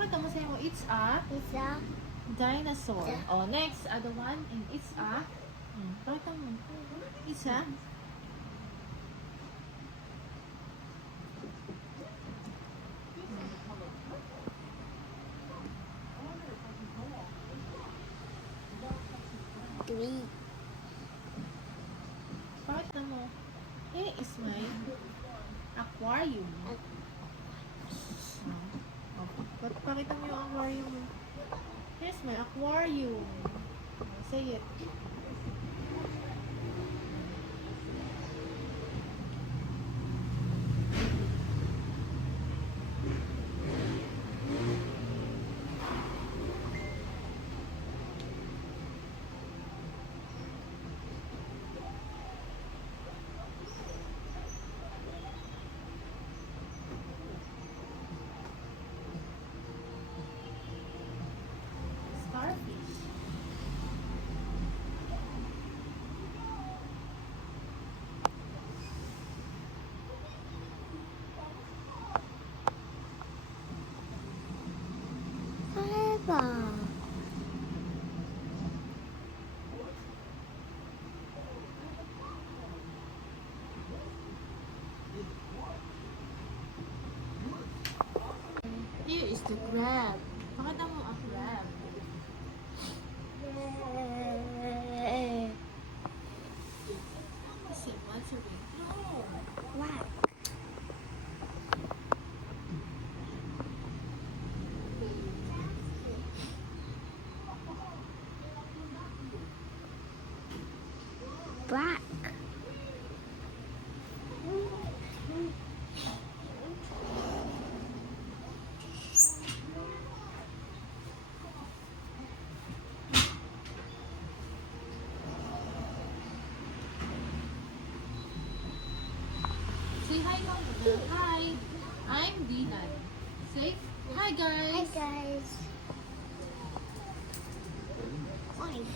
Pakita mo sa'yo, it's a It's a dinosaur. Oh, next, other one, and it's a, pakita mo, it's a, tree. pakita mo, here is my aquarium. Pakita mo yung aquarium mo. Here's my aquarium. Say it. Starfish. Forever. Here is the crab. Pakita mo ang crab. Kasi what's a ring? No. Black. Black. Say hi lang muna. Hi. I'm Dylan. Say hi guys. Hi guys. Oink.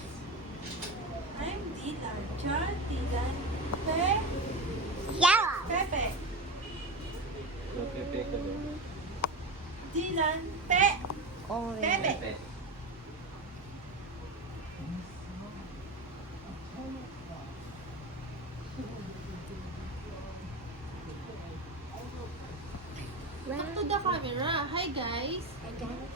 I'm Dylan. John Dylan. Yellow. Pepe. Pepe ka daw. Dylan. Orange. Pepe. Pepe. Talk to the camera. Hi guys. Hi guys.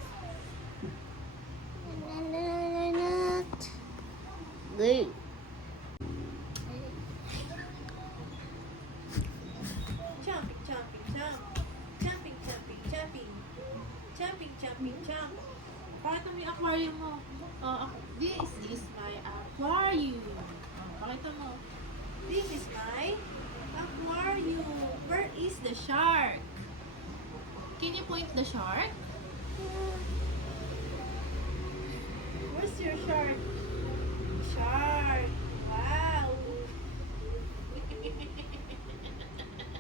Blue. Jumping, jumping, jump. Jumping, jumping, jumping. Jumping, jumping, jump. Pakita mo yung aquarium mo. This is my aquarium. Pakita mo. This is my aquarium. Where is the shark? Can you point the shark? Where's your shark? Shark. Wow.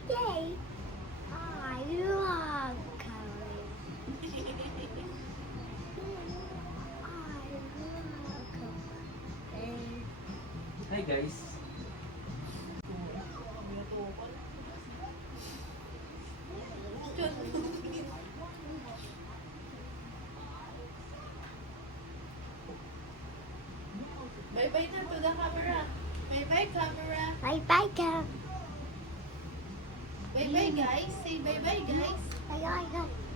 Yay. I love coloring. I love coloring. Hi guys. Bye-bye na to the camera. Bye-bye, camera. Bye bye, Cat. Bye-bye, guys. Say bye-bye, guys. Bye bye, guys.